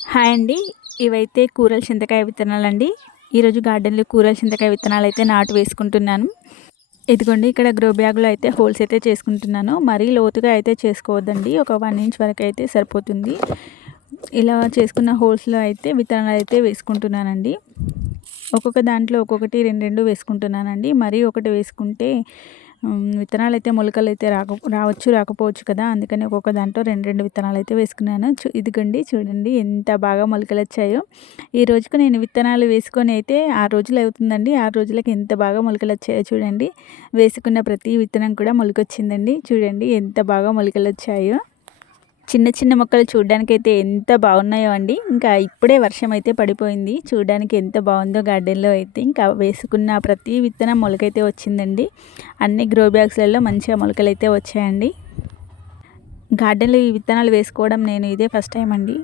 Hi అండి. ఇవైతే కూరల చింతకాయ విత్తనాలండి. ఈరోజు గార్డెన్‌లో కూరల చింతకాయ విత్తనాలైతే నాటు వేసుకుంటున్నాను. ఇదిగోండి ఇక్కడ గ్రో బ్యాగ్‌లో అయితే హోల్స్ అయితే చేసుకుంటున్నాను. మరీ లోతుగా అయితే చేసుకోవద్దండి. ఒక 1 ఇంచ్ వరకు అయితే సరిపోతుంది. ఇలా చేసుకున్న హోల్స్‌లో అయితే విత్తనాలైతే వేసుకుంటున్నానండి. ఒక్కొక్క దాంట్లో ఒక్కొక్కటి 2, 2 వేసుకుంటున్నానండి. మరీ ఒకటి వేసుకుంటే విత్తనాలైతే మొలకలైతే రావచ్చు రాకపోవచ్చు కదా! అందుకని ఒక్కొక్క దాంట్లో 2, 2 విత్తనాలైతే వేసుకున్నాను. ఇదిగోండి చూడండి ఎంత బాగా మొలకలొచ్చాయో. ఈ రోజుకు నేను విత్తనాలు వేసుకొని అయితే 6 రోజులు అవుతుందండి. 6 రోజులకి ఎంత బాగా మొలకలొచ్చాయో చూడండి. వేసుకున్న ప్రతి విత్తనం కూడా మొలకొచ్చిందండి. చూడండి ఎంత బాగా మొలకలొచ్చాయో. చిన్న చిన్న మొక్కలు చూడ్డానికైతే ఎంత బాగున్నాయో అండి. ఇంకా ఇప్పుడే వర్షం అయితే పడిపోయింది. చూడ్డానికి ఎంత బాగుందో గార్డెన్‌లో అయితే. ఇంకా వేసుకున్న ప్రతి విత్తనం మొలకైతే వచ్చిందండి. అన్ని గ్రో బ్యాగ్స్‌లలో మంచిగా మొలకలైతే వచ్చాయండి. గార్డెన్‌లో ఈ విత్తనాలు వేసుకోవడం నేను ఇదే ఫస్ట్ టైం అండి.